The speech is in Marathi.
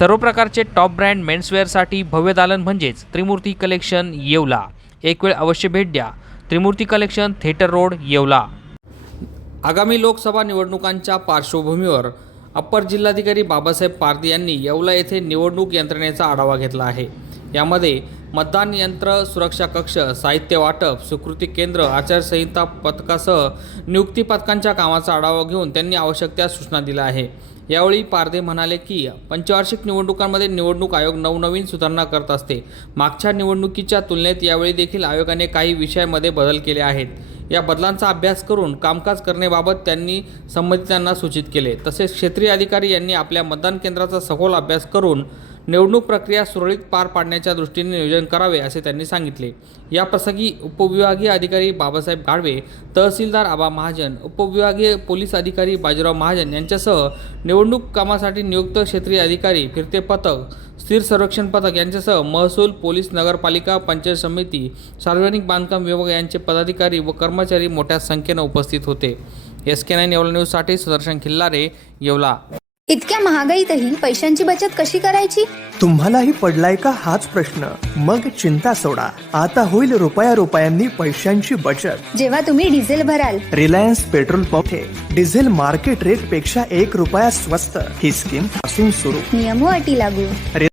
सर्व प्रकारचे टॉप ब्रँड मेन्सवेअरसाठी भव्य दालन म्हणजेच त्रिमूर्ती कलेक्शन येवला. एक वेळ अवश्य भेट द्या. Trimurti collection theatre road Yeola. आगामी लोकसभा निवडणुकांच्या पार्श्वभूमीवर अप्पर जिल्हाधिकारी बाबासाहेब पारदी यांनी येवला येथे निवडणूक यंत्रणेचा आढावा घेतला आहे. यामध्ये मतदान यंत्र सुरक्षा कक्ष साहित्य वाटप स्वीकृती केंद्र आचारसंहिता पथकासह नियुक्ती पथकांच्या कामाचा आढावा घेऊन त्यांनी आवश्यक त्या सूचना दिल्या आहे. यावेळी पारदे म्हणाले की पंचवार्षिक निवडणुकांमध्ये निवडणूक आयोग नवनवीन सुधारणा करत असते. मागच्या निवडणुकीच्या तुलनेत यावेळी देखील आयोगाने काही विषयामध्ये बदल केले आहेत. या बदलांचा अभ्यास करून कामकाज करण्याबाबत त्यांनी संबंधितांना सूचित केले. तसेच क्षेत्रीय अधिकारी यांनी आपल्या मतदान केंद्राचा सखोल अभ्यास करून निवडणूक प्रक्रिया सुरळीत पार पाडण्याच्या दृष्टीने नियोजन करावे असे त्यांनी सांगितले. याप्रसंगी उपविभागीय अधिकारी बाबासाहेब गाडवे तहसीलदार आबा महाजन उपविभागीय पोलीस अधिकारी बाजीराव महाजन यांच्यासह निवडणूक कामासाठी नियुक्त क्षेत्रीय अधिकारी फिरते पथक स्थिर संरक्षण पथक यांच्यासह महसूल पोलीस नगरपालिका पंचायत समिती सार्वजनिक बांधकाम विभाग यांचे पदाधिकारी व कर्मचारी मोठ्या संख्येनं उपस्थित होते. एस के नाईन येवला न्यूजसाठी सुदर्शन खिल्लारे येवला. इतक्या महागाईतही पैशांची बचत कशी करायची? तुम्हालाही पडलाय का हाच प्रश्न? मग चिंता सोडा. आता होईल रुपया रुपयांनी पैशांची बचत. जेव्हा तुम्ही डिझेल भराल. रिलायन्स पेट्रोल पंप हे डिझेल मार्केट रेटपेक्षा एक रुपया स्वस्त. ही स्कीमपासून सुरू. नियम व अटी लागू.